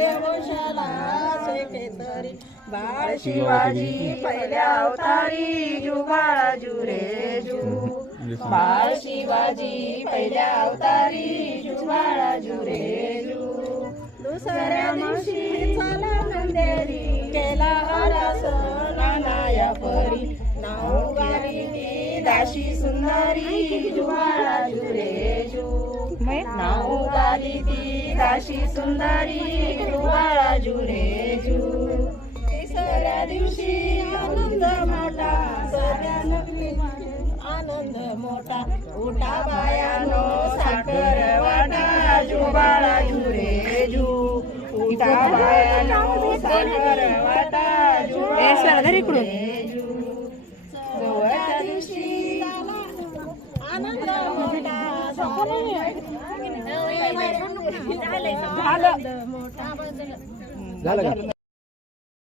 सारे वंशाला शेकेतरी बाळ शिवाजी पहिल्या अवतारी जुबाळा जुरे जू बाळ शिवाजी पहिल्या अवतारी जुबाळा जुरे जू दुसऱ्या दिवशी चला नंदेरी केला अरास नानाया परी नाव गाली ती दाशी सुंदरी जुबाळा जुरे जू नाव गाली ती दाशी सुंदरी जुबाळा जुरे जू तिसऱ्या दिवशी आनंद मोठा आनंद मोठा उठा बायानो साखर वाटा जुबाळा जुरे जू उठा बायानो साखर वाटा जुबाळा जुरे जू चौथ्या दिवशी आनंद मोठा झालं